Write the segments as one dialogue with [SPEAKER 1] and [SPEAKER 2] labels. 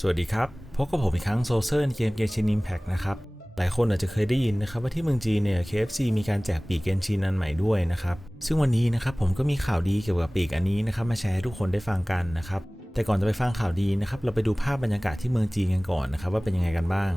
[SPEAKER 1] สวัสดีครับ พบกับผมอีกครั้งโซเซอร์ในเกมเกมชินอิมแพกนะครับ หลายคนอาจจะเคยได้ยินนะครับว่าที่เมืองจีนเนี่ย KFC มีการแจกปีกเกนชินอันใหม่ด้วยนะครับ ซึ่งวันนี้นะครับผมก็มีข่าวดีเกี่ยวกับปีกอันนี้นะครับมาแชร์ให้ทุกคนได้ฟังกันนะครับ แต่ก่อนจะไปฟังข่าวดีนะครับเราไปดูภาพบรรยากาศที่เมืองจีนกันก่อนนะครับว่าเป็นยังไงกันบ้าง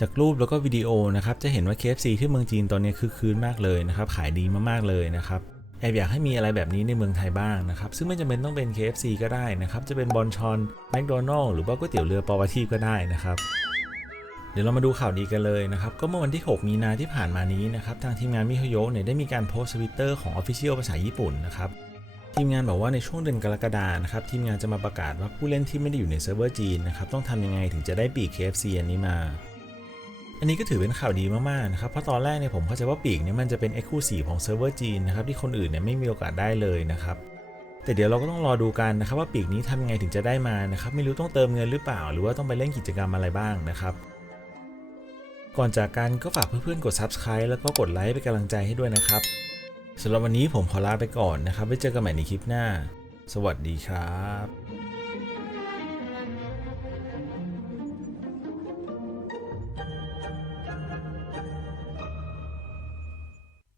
[SPEAKER 1] จากรูปแล้วก็วิดีโอนะครับจะเห็นว่า KFC ที่เมืองจีนตอนนี้คือคืนมากเลยนะครับขายดีมากๆเลยนะครับแอบอยากให้มีอะไรแบบนี้ในเมืองไทยบ้างนะครับซึ่งไม่จำเป็นต้องเป็น KFC ก็ได้นะครับจะเป็นบอนชอนแมคโดนัลล์หรือว่าก๋วยเตี๋ยวเรือปอวาทีก็ได้นะครับเดี๋ยวเรามาดูข่าวดีกันเลยนะครับ ก็เมื่อวันที่ 6 มีนาที่ผ่านมานี้นะครับ ทางทีมงานมิโฮโยะเนี่ยได้มีการโพสต์ทวิตเตอร์ของ Official ภาษาญี่ปุ่นนะครับ ทีมงานบอกว่าในช่วงเดือนกรกฎานะครับ ทีมงานจะมาประกาศว่าผู้เล่นที่ไม่ได้อยู่ในเซิร์ฟเวอร์จีนนะครับ ต้องทำยังไงถึงจะได้ปีก KFC อันนี้มา อันนี้ก็ถือเป็นข่าวดีมากๆนะครับ เพราะตอนแรกเนี่ยผมเข้าใจว่าปีกเนี่ยมันจะเป็น Exclusive ของเซิร์ฟเวอร์จีนนะครับที่คนอื่นเนี่ยไม่มีโอกาสได้เลยนะครับแต่เดี๋ยวเราก็ต้องรอดูกันนะครับว่าปีกนี้ทำยังไงถึงจะได้มานะครับไม่รู้ต้องเติมเงินหรือเปล่า หรือว่าต้องไปเล่นกิจกรรมอะไรบ้างนะครับ ก่อนจากกันก็ฝากเพื่อนๆกด Subscribe แล้วก็กดไลค์เป็นกำลังใจให้ด้วยนะครับสำหรับวันนี้ผมขอลาไปก่อนนะครับไว้เจอกันใหม่ในคลิปหน้า สวัสดีครับ